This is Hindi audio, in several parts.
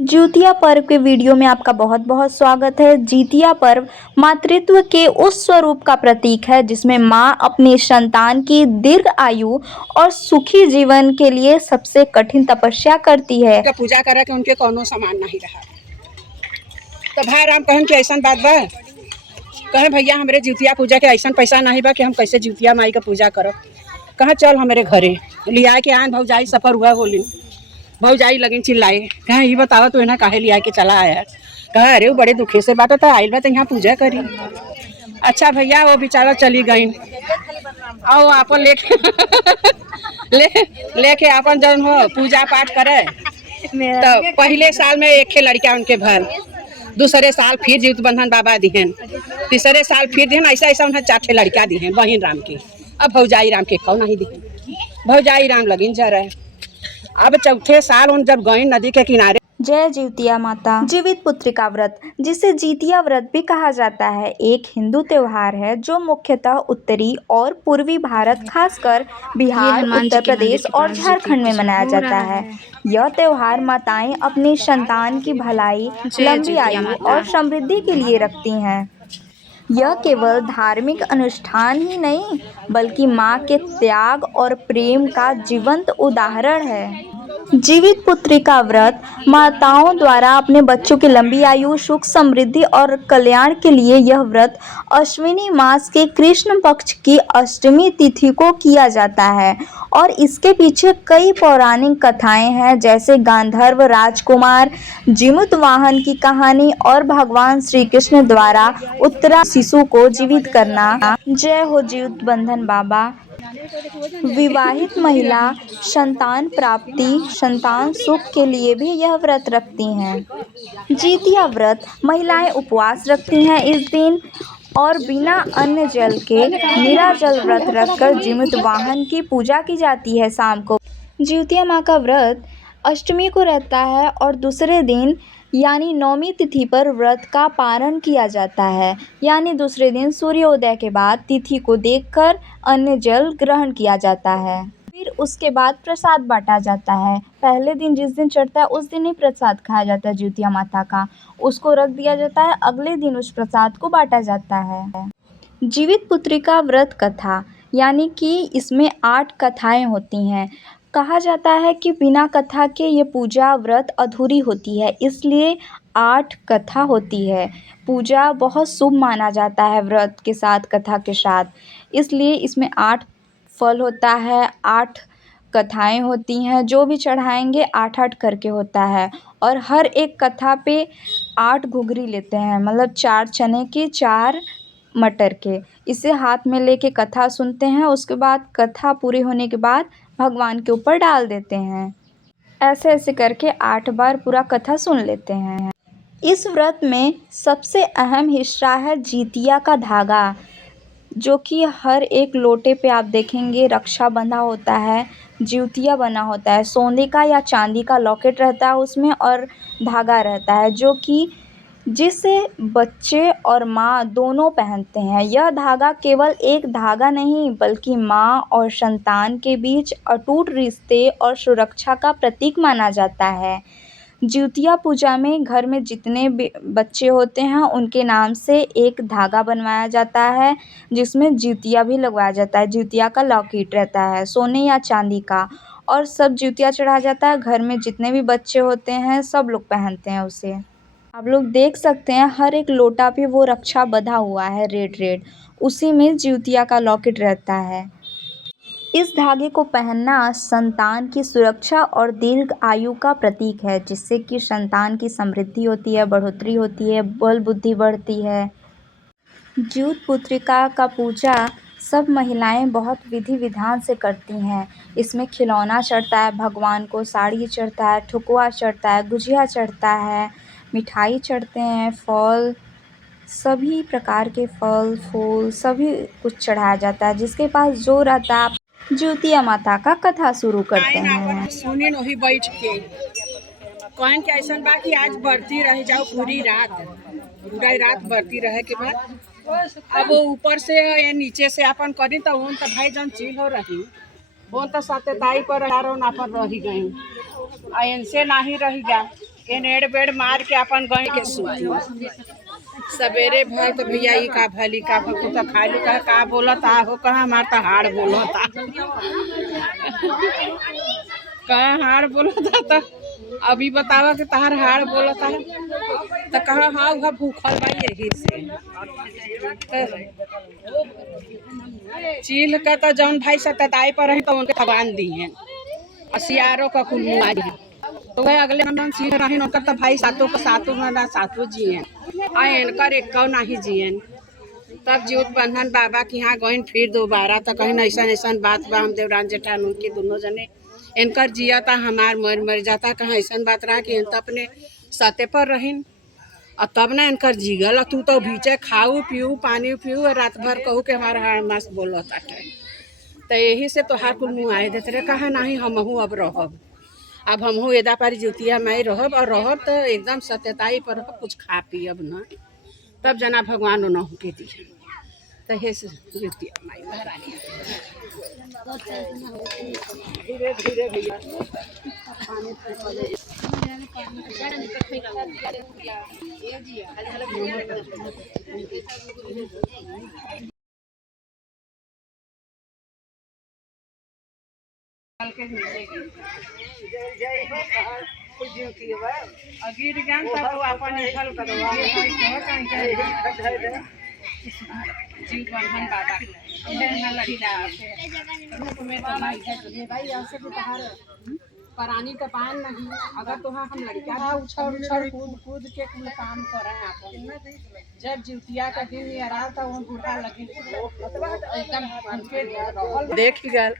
जिउतिया पर्व के वीडियो में आपका बहुत बहुत स्वागत है। जिउतिया पर्व मातृत्व के उस स्वरूप का प्रतीक है जिसमें माँ अपनी संतान की दीर्घ आयु और सुखी जीवन के लिए सबसे कठिन तपस्या करती है। पूजा करे के उनके कोनो सामान नहीं रहा। तो भाई राम कहन के ऐसा बात बा, कहे भैया हमरे जिउतिया पूजा के ऐसा पैसा नहीं बा कि हम कैसे जिउतिया माई का पूजा करब। कहा चल हमारे घरे लिया के आन भौजाई सफर हुआ बोली, भौजाई लगिन चिल्लाए, कहा ये बतावा तो ना काहे लिया के चला आया। कहा अरे वो बड़े दुखे से बात तो आइल बा तो यहाँ पूजा करी। अच्छा भैया वो बेचारा चली गई और आपन लेके लेके आपन जन हो पूजा पाठ करे। तो पहले साल में एक लड़का उनके भर, दूसरे साल फिर जीवित बंधन बाबा दिहन, तीसरे साल फिर दिहन, ऐसा ऐसा उन्हें 4 लड़का दिहन बहन राम की। अब भौजाई राम के कौ नहीं दिहन, भौजाई राम लगिन जा रहे। अब चौथे साल उन जब गई नदी के किनारे। जय जिउतिया माता। जीवित पुत्री का व्रत, जिसे जितिया व्रत भी कहा जाता है, एक हिंदू त्योहार है जो मुख्यतः उत्तरी और पूर्वी भारत, खासकर बिहार, उत्तर प्रदेश और झारखंड में मनाया जाता है। यह त्योहार माताएं अपनी संतान की भलाई, लंबी आयु और समृद्धि के लिए रखती हैं। यह केवल धार्मिक अनुष्ठान ही नहीं बल्कि माँ के त्याग और प्रेम का जीवंत उदाहरण है। जीवित पुत्री का व्रत माताओं द्वारा अपने बच्चों की लंबी आयु, सुख, समृद्धि और कल्याण के लिए यह व्रत अश्विनी मास के कृष्ण पक्ष की अष्टमी तिथि को किया जाता है और इसके पीछे कई पौराणिक कथाएं हैं, जैसे गांधर्व राजकुमार जिमुतवाहन की कहानी और भगवान श्री कृष्ण द्वारा उत्तरा शिशु को जीवित करना। जय हो जीवित बंधन बाबा। विवाहित महिला संतान प्राप्ति, संतान सुख के लिए भी यह व्रत रखती हैं। जितिया व्रत महिलाएं उपवास रखती हैं इस दिन और बिना अन्न जल के निराजल व्रत रखकर जीवित वाहन की पूजा की जाती है। शाम को जिउतिया माँ का व्रत अष्टमी को रहता है और दूसरे दिन यानी नौमी तिथि पर व्रत का पारण किया जाता है, यानी दूसरे दिन सूर्योदय के बाद तिथि को देखकर अन्न जल ग्रहण किया जाता है। फिर उसके बाद प्रसाद बांटा जाता है। पहले दिन जिस दिन चढ़ता है उस दिन ही प्रसाद खाया जाता है जिउतिया माता का, उसको रख दिया जाता है, अगले दिन उस प्रसाद को बांटा जाता है। जीवित पुत्री का व्रत कथा, यानी कि इसमें 8 कथाएं होती हैं। कहा जाता है कि बिना कथा के ये पूजा व्रत अधूरी होती है, इसलिए 8 कथा होती है। पूजा बहुत शुभ माना जाता है व्रत के साथ, कथा के साथ, इसलिए इसमें 8 फल होता है, 8 कथाएं होती हैं। जो भी चढ़ाएंगे 8-8 करके होता है और हर एक कथा पे 8 घुघरी लेते हैं, मतलब 4 चने की, 4 मटर के। इसे हाथ में लेके कथा सुनते हैं, उसके बाद कथा पूरी होने के बाद भगवान के ऊपर डाल देते हैं। ऐसे ऐसे करके 8 बार पूरा कथा सुन लेते हैं। इस व्रत में सबसे अहम हिस्सा है जितिया का धागा, जो कि हर एक लोटे पे आप देखेंगे रक्षा बंधा होता है, जिउतिया बना होता है। सोने का या चांदी का लॉकेट रहता है उसमें और धागा रहता है, जो कि जिसे बच्चे और माँ दोनों पहनते हैं। यह धागा केवल एक धागा नहीं बल्कि माँ और संतान के बीच अटूट रिश्ते और सुरक्षा का प्रतीक माना जाता है। जिउतिया पूजा में घर में जितने भी बच्चे होते हैं उनके नाम से एक धागा बनवाया जाता है, जिसमें जिउतिया भी लगवाया जाता है। जिउतिया का लॉकेट रहता है सोने या चांदी का, और सब जिउतिया चढ़ाया जाता है। घर में जितने भी बच्चे होते हैं सब लोग पहनते हैं उसे। आप लोग देख सकते हैं हर एक लोटा पे वो रक्षा बंधा हुआ है, रेड रेड, उसी में जिउतिया का लॉकेट रहता है। इस धागे को पहनना संतान की सुरक्षा और दीर्घ आयु का प्रतीक है, जिससे कि संतान की समृद्धि होती है, बढ़ोतरी होती है, बल बुद्धि बढ़ती है। जिउत पुत्रिका का पूजा सब महिलाएं बहुत विधि विधान से करती हैं। इसमें खिलौना चढ़ता है भगवान को, साड़ी चढ़ता है, ठुकुआ चढ़ता है, गुजिया चढ़ता है, मिठाई चढ़ते हैं, फल, सभी प्रकार के फल फूल सभी कुछ चढ़ाया जाता है। जिसके पास जो रहता है जिउतिया माता का कथा शुरू करते हैं। सुनी नहीं बैठ के कहन के ऐसा बा कि आज बढ़ती रह जाओ पूरी रात बढ़ती रहे के बाद अब ऊपर से या नीचे से अपन करी तो उन तो भाई जन चील हो रही वो तो सत्यताई पर नापर रही गई, इनसे नहीं रही गया नेड़ बेड़ मार के अपन गई के सूती सवेरे भर तो भैया ई का भली का भलू तो खालू का बोलता हो कहाँ हमार तो हाड़ बोलता कहाँ हाड़ बोलता तो अभी बतावा कि तहार हाड़ बोलता है तो कहाँ हाँ वह भूखल बा यही से चील का तो जौन भाई सताई पर है तो उनके थबान दी हैं सियारों का कुल मुआरी तो वह अगले मन सीख रहे उनका तो भाई सातों का सातों में सातों जियन आ इनकर एक नहीं जियन तब जीवत बंधन बाबा के यहाँ गईन फिर दोबारा तो कहीं ऐसा ऐसा बात बा हम देवरान जेठान उनके दोनों जने इनकर जिया था हमार मर जाता कहाँ ऐसा बात रहा कि तो अपने सते पर रहीन और तब ना इनकर जीगल तू तो बीचे खाऊ पीऊ पानी पीऊ और रात भर कहू के हमारा हार मास बोलो ताटे तो यही से तोहार कुल मुँह आए देते रहे कहा नहीं हमहू अब रहब अब हमहू एदा पारी जुतिया माई रहब और रहब तो एकदम सत्यताई पर रहब कुछ खा पियब न तब जना भगवान न होके दिए तो हे से जुतिया माई महारानी धीरे धीरे भैया अगीर ज्ञान सब अपन निकल कर जीव बंधन बाबा रूप में तो भाई ऐसे भी तहार परानी का पान नहीं अगर तो हम लड़का उछल उछल कूद कूद के कुल काम करें आप जब जितिया का दिन यार तो वो बूढ़ा लगी एकदम उनके देख गल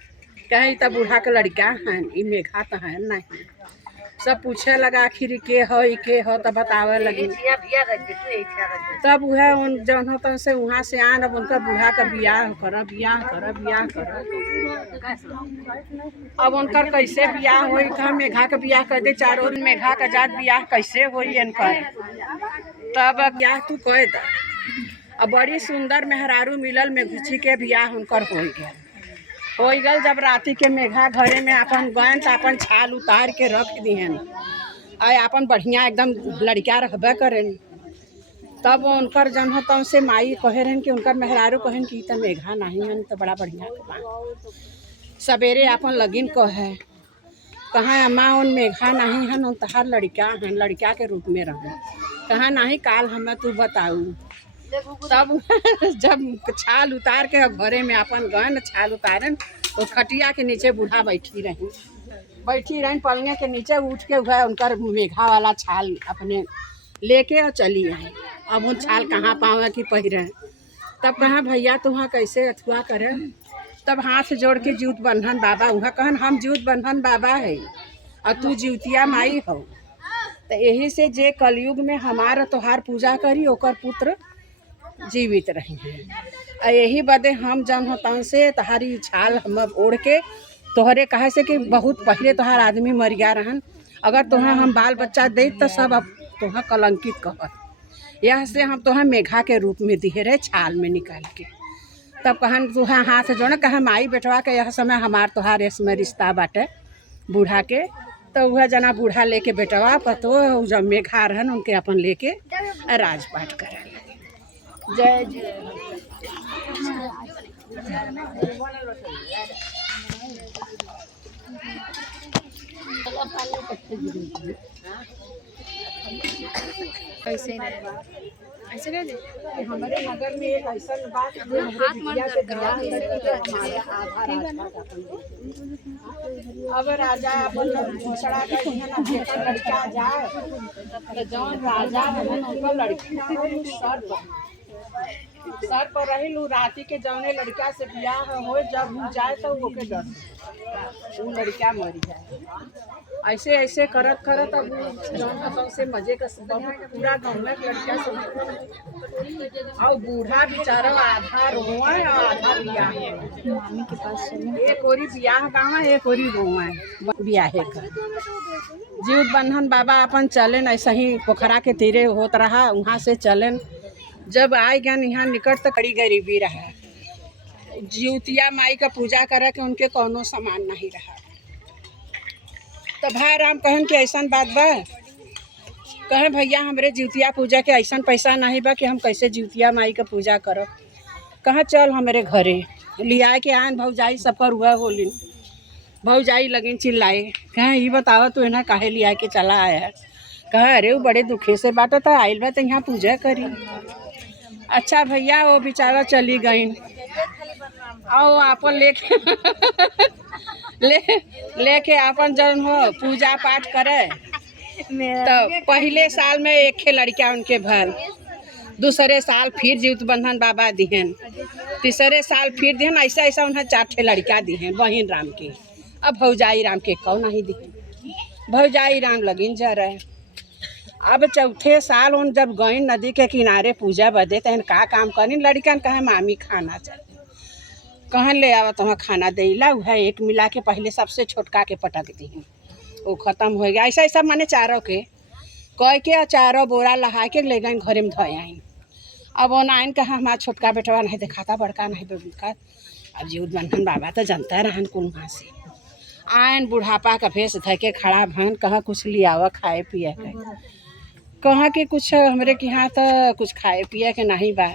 कहीं तब बूढ़ा के लड़का है ई मेघा तो है नहीं सब पूछे लगा आखिर के हो तब बतावे लगी तब वह उन जौन होता से वहाँ से आन अब उनका बूढ़ा का बियाह कर अब उनकर कैसे बियाह होई कहा मेघा का बियाह कर दे चारों दिन मेघा का जात बियाह कैसे होई इनकर तब क्या तू कह द अब बड़ी सुंदर मेहरारू मिलल में घुची के बियाह उनकर हो गल जब राती के मेघा घरे में अपन गए तो अपन छाल उतार के रख दिहन आ अपन बढ़िया एकदम लड़का रहबे करें तब उनकर जन होता से माई कहे रहन कि उनकर मेहरारू कहन कि तो मेघा नहीं हन तो बड़ा बढ़िया सवेरे अपन लगिन कहे कहाँ अम्मा उन मेघा नहीं हन उन तहार लड़का हन लड़का के रूप में रहें कहाँ नहीं काल हमें तू बताऊ तब जब छाल उतार के घरे में अपन गए छाल उतारन तो खटिया के नीचे बूढ़ा बैठी रही पलंगे के नीचे उठ के हुआ उनकर मेघा वाला छाल अपने लेके और चली आई अब उन छाल कहाँ पावे कि पहिरे तब कहाँ भैया तुहाँ कैसे अथुआ करे तब हाथ जोड़ के जीवत बंधन बाबा वहाँ कहन हम जीवत बंधन बाबा है और तू जीवतिया माई हो तो यही से जे कलयुग में हमारा तोहार पूजा करी ओकर पुत्र जीवित रही हैं यही बदे हम जन होता से तहारी छाल हम ओढ़ के तोहरे कहे से कि बहुत पहले तोहार आदमी मर गया रहन अगर तुहाँ हम बाल बच्चा दे तो सब अब तुहाँ कलंकित कहत यह से हम तुहाँ मेघा के रूप में दिए रहे छाल में निकाल के तब कहन तुहाँ हाथ जोड़ कहे माई बेटवा के यह समय हमार तोहार इसमें रिश्ता बाटे बूढ़ा के तो वह जना बूढ़ा लेके बेटवा पतो जब मेघा रहन उनके अपन लेके राजपाट करे जय जय ऐसे कर दे हमारे नगर में एक ऐसा बात अब राजा अपन घोषणा कर लड़का जाए तो जौन राजा उनका लड़की सर पर रही लू राती के जौने लड़का से बियाह हो जब वो जाए तो वो के डर वो लड़का मर जाए ऐसे ऐसे करत करत अब जौन हाथों से मजे का पूरा गाँव में लड़का से और बूढ़ा बेचारा आधा रोआ है और आधा बियाह मामी के पास चले एक ओरी बियाह गाँव है एक ओरी रोआ है बियाहे का जीव बंधन बाबा अपन चलेन ऐसा ही पोखरा के तीरे होत रहा वहाँ से चलेन जब आए ज्ञान यहाँ निकट तो बड़ी गरीबी रहा जीवतिया माई का पूजा करे के उनके कोनो सामान नहीं रहा तो भाई राम कहन कि ऐसा बात बा कहे भैया हमरे जितिया पूजा के ऐसा पैसा नहीं बा कि हम कैसे जितिया माई का पूजा करब। कहाँ चल हमारे घरे लिया के आन भौजाई सबका रुआ बोलिन, भौजाई लगिन चिल्लाए, कहाँ ये बतावा तू इन्हें काहे लिया के चला आया। कहा अरे वो बड़े दुखे से बाटा था आइल बा तो यहाँ पूजा करी। अच्छा भैया वो बेचारा चली गई और आपन लेके आपन जन हो पूजा पाठ करे। तो पहले साल में एक लड़का उनके भर, दूसरे साल फिर जीवित बंधन बाबा दिहन, तीसरे साल फिर दिहन, ऐसा ऐसा उन्हें 4 लड़का दिहन बहिन राम के। अब भौजाई राम के कौ नहीं दिहन, भौजाई राम लगिन जा रहे। अब चौथे साल उन जब गई नदी के किनारे पूजा बदे तहन का काम करी, लड़कन कहे मामी खाना चाहिए, कहाँ ले आवा तुम्हें खाना देला। वह एक मिला के पहले सबसे छोटका के पटक दी, वो ख़त्म हो गया। ऐसा ऐसा माने चारों के कह के चारों बोरा लहा के ले गए घरे में धोए आइन। अब वो नाइन कहा हमारा छोटका बेटवा नहीं दिखाता, बड़का नहीं दिखा। अब जीवित बंधन बाबा तो जनता रहन कुल वहाँ से आयन बुढ़ापा का भेस धै के खड़ा भन, कहाँ कुछ लियावा खाए पिए के, कहाँ के कुछ हमरे के यहाँ तो कुछ खाए पिए के नहीं बा।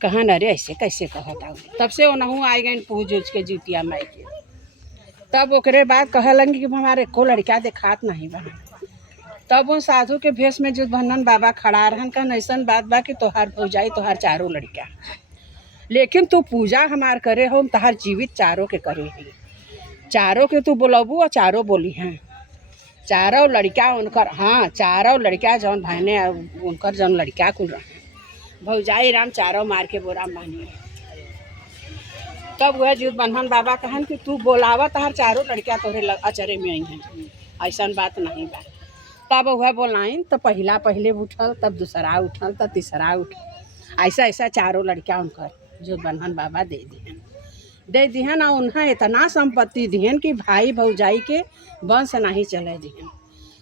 कहाँ न रे ऐसे कैसे कहता। तब से ओनहू आई गई पूज उज के जितिया माई के। तब ओकरे बाद कहलन कि हमारे को लड़का देखात नहीं बा। तब वो साधु के भेष में जो बंधन बाबा खड़ा रहन का ऐसन बात बा कि तोहार भौजाई तोहार 4 लड़का, लेकिन तू पूजा हमार करे हो तोहार जीवित 4 के करे है। 4 के तू बोलबू और 4 बोली हैं, 4 लड़का उनकर, हाँ 4 लड़का जौन भाईने उनकर जौन लड़का कुल रहे भौजाई राम 4 मार के बोरा मानी। तब वह जीवित बंधन बाबा कहन कि तू बोलावा तोहार 4 लड़का तोहरे अचरे में आई हैं, ऐसा बात नहीं बा। तब वह बोलाइन तो पहले उठल, तब दूसरा उठल, तब तीसरा उठल, ऐसा ऐसा 4 लड़का उनकर जो बंधन बाबा दे दिहन। और उन्हें इतना संपत्ति दिहन कि भाई भौजाई के वंश नहीं चले दिहन।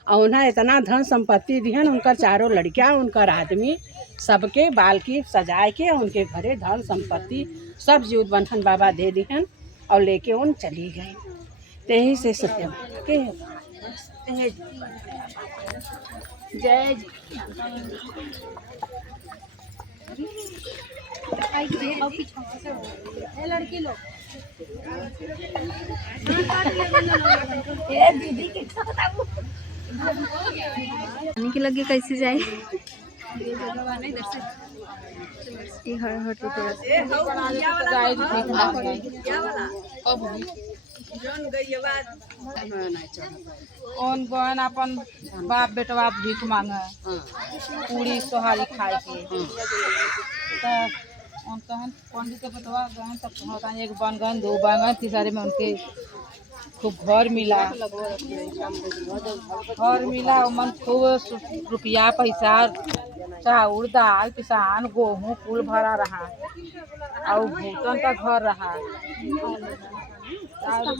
और उन्हें इतना धन संपत्ति दिहन, उनकर 4 लड़का उनकर आदमी सबके बाल की सजाए के उनके घरे धन संपत्ति सब जीवित बंधन बाबा दे दिहन और लेके उन चली गई। यही से सत्य के जय जी। लड़की लोग पानी की लगी कैसे जाए ओन गहन अपन बाप बेटवा भीख मांगे पूरी सोहारी खाए के। तो उन कहन पंडित के बेटवा गहन तब कहता एक बन गन 2 बन गन, तीसरे में उनके खूब घर मिला मन खूब रुपया पैसा चाउर दाल पिसान गेहूँ कुल भरा रहा और भूतन का घर रहा। तब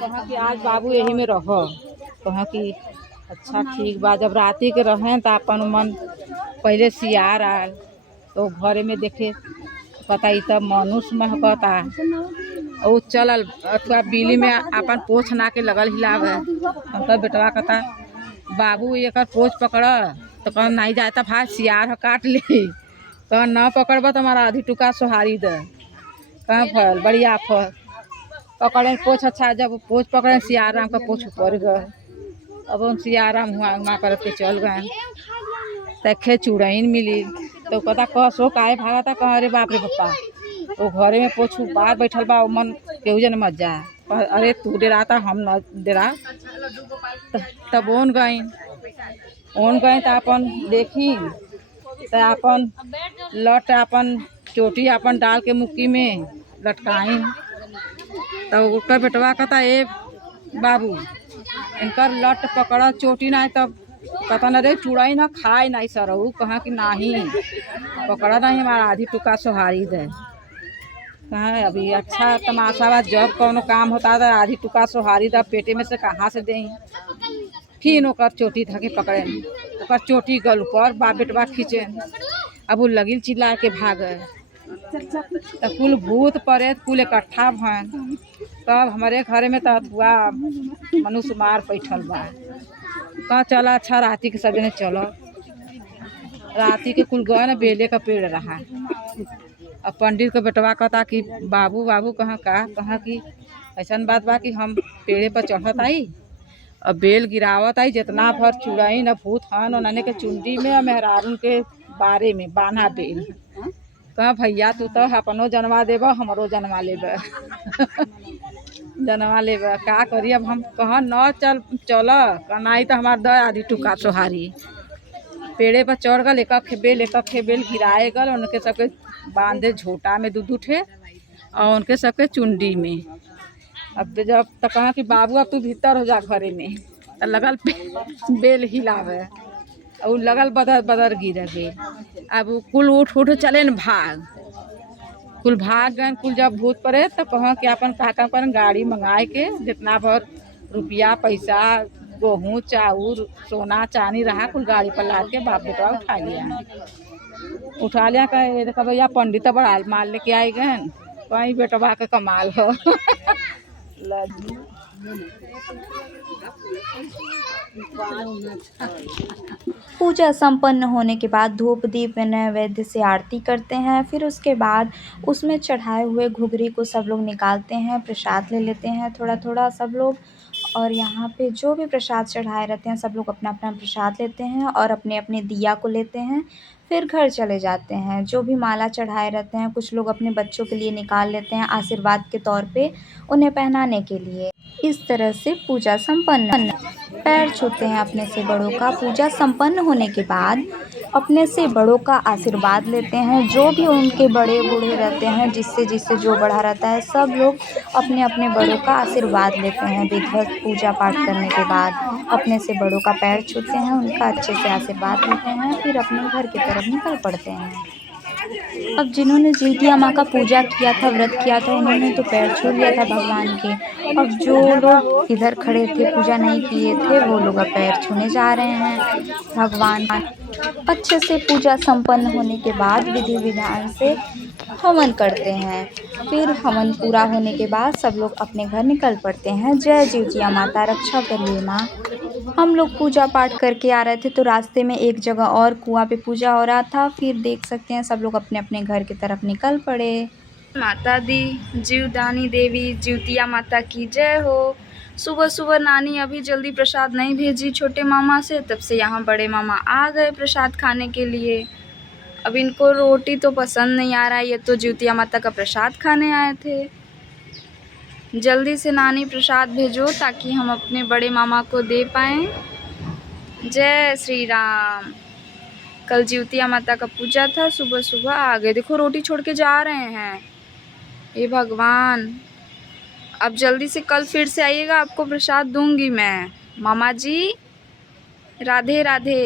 कहा कि आज बाबू यही में रहो, कहा कि अच्छा ठीक बा। जब राती के रहें तो अपन मन पहले सियार आल तो घरे में देखे पता ही तब मनुष्य महकता और चलल अथवा बिली में अपन पोछ ना के लगल हिलावे। हम तब बेटवा कहता बाबू एक पोछ पकड़, तो कह नहीं जाता भाई सियार काट ले, कह न पकड़ब तो हमारा आधी टुका सोहारी दे। कहाँ फल बढ़िया फल पकड़े पोछ। अच्छा जब पोछ पकड़े सियार राम का पोछ ऊपर गए। अब उन सियार राम हुआ करके चल गए। तखे चूड़ाइन मिली तो कहता कह सो काहे भागा था, कह अरे बाप रे पप्पा वो घरे में पोछू बाहर बैठल बा मन केहू जन मत जा। अरे तू डराता हम न डरा। तब ओन गई तो अपन देखी तो अपन लट अपन चोटी अपन डाल के मुक्की में लटकाई। तब उसका बेटवा कहता ए बाबू इनकर लट पकड़ा चोटी नहीं, तब कहता न रे चूड़ाई ना खाए नहीं सरहू, कहा कि नहीं पकड़ा नहीं हमारा आधी टुका सोहारी दे। कहाँ अभी अच्छा तमाशा बा, जब कौनो काम होता था आधी टुका सोहारी दा पेटे में से कहाँ से दें। फिर ओकर चोटी धके पकड़े, ओकर चोटी गल ऊपर बाप बेटवा खींचे। अब वो लगिल चिल्ला के भागे तो कुल भूत प्रेत कुल इकट्ठा भन। तब हमारे घरे में तो बुआ मनुष्य मार बैठल बा। कहाँ चला अच्छा राती के सजने चलो। राती के कुल गए न बेले का पेड़ रहा। अब पंडित को बेटवा कहता कि बाबू बाबू कहाँ कि ऐसा बात बा कि हम पेड़े पर चढ़त आई अब बेल गिरावत आई जितना भर चुड़ाई न भूत हन उन्होंने के चुंडी में और मेहरारून के बारे में बाना बेल। कहा भैया तू तो अपनो जनवा देब हमरो जनवा लेब जनवा लेब का करी। अब हम कहाँ न चल कनाई तो हमार द आदि टुका सोहारी। पेड़े पर चढ़ गल एक बेल गिराए गल उनके सबके बांधे झोटा में दूध उठे और उनके सबके चुंडी में। अब जब तक कहा कि बाबू अब तू भीतर हो जा घरे में तो लगल बेल हिलावे और लगल बदर बदर गिर गए। अब कुल उठ चले न कुल भाग गए। कुल जब भूत पड़े तो कहा कि अपन काका पर गाड़ी मंगाए के जितना भर रुपया पैसा गेहूँ चाउर सोना चांदी रहा कुल गाड़ी पर लाद के बाप बेटवा उठा लिया कह भैया पंडित तो बड़ा माल लेके आए गए कहीं बेटवा के कमाल हो। पूजा संपन्न होने के बाद धूप दीप नैवेद्य से आरती करते हैं। फिर उसके बाद उसमें चढ़ाए हुए घुघरी को सब लोग निकालते हैं, प्रसाद ले लेते हैं थोड़ा थोड़ा सब लोग। और यहाँ पे जो भी प्रसाद चढ़ाए रहते हैं सब लोग अपना अपना प्रसाद लेते हैं और अपने अपने दिया को लेते हैं। फिर घर चले जाते हैं। जो भी माला चढ़ाए रहते हैं कुछ लोग अपने बच्चों के लिए निकाल लेते हैं आशीर्वाद के तौर पे उन्हें पहनाने के लिए। इस तरह से पूजा संपन्न। पैर छूते हैं अपने से बड़ों का। पूजा संपन्न होने के बाद अपने से बड़ों का आशीर्वाद लेते हैं। जो भी उनके बड़े बूढ़े रहते हैं जिससे जो बड़ा रहता है सब लोग अपने अपने बड़ों का आशीर्वाद लेते हैं। विधिवत पूजा पाठ करने के बाद अपने से बड़ों का पैर छूते हैं, उनका अच्छे से आशीर्वाद लेते हैं, फिर अपने घर की तरफ निकल पड़ते हैं। अब जिन्होंने जितिया माँ का पूजा किया था, व्रत किया था, उन्होंने तो पैर छू लिया था भगवान के। अब जो लोग इधर खड़े थे पूजा नहीं किए थे वो लोग अब पैर छूने जा रहे हैं भगवान। अच्छे से पूजा संपन्न होने के बाद विधि विधान से हवन करते हैं। फिर हवन पूरा होने के बाद सब लोग अपने घर निकल पड़ते हैं। जय जितिया माता, रक्षा करिए माँ। हम लोग पूजा पाठ करके आ रहे थे तो रास्ते में एक जगह और कुआं पे पूजा हो रहा था। फिर देख सकते हैं सब लोग अपने अपने घर की तरफ निकल पड़े। माता दी जीवदानी देवी जितिया माता की जय हो। सुबह सुबह नानी अभी जल्दी प्रसाद नहीं भेजी छोटे मामा से, तब से यहाँ बड़े मामा आ गए प्रसाद खाने के लिए। अब इनको रोटी तो पसंद नहीं आ रहा है, ये तो जितिया माता का प्रसाद खाने आए थे। जल्दी से नानी प्रसाद भेजो ताकि हम अपने बड़े मामा को दे पाएँ। जय श्री राम। कल जितिया माता का पूजा था, सुबह सुबह आ गए। देखो रोटी छोड़ के जा रहे हैं। हे भगवान, अब जल्दी से कल फिर से आइएगा, आपको प्रसाद दूंगी मैं। मामा जी राधे राधे।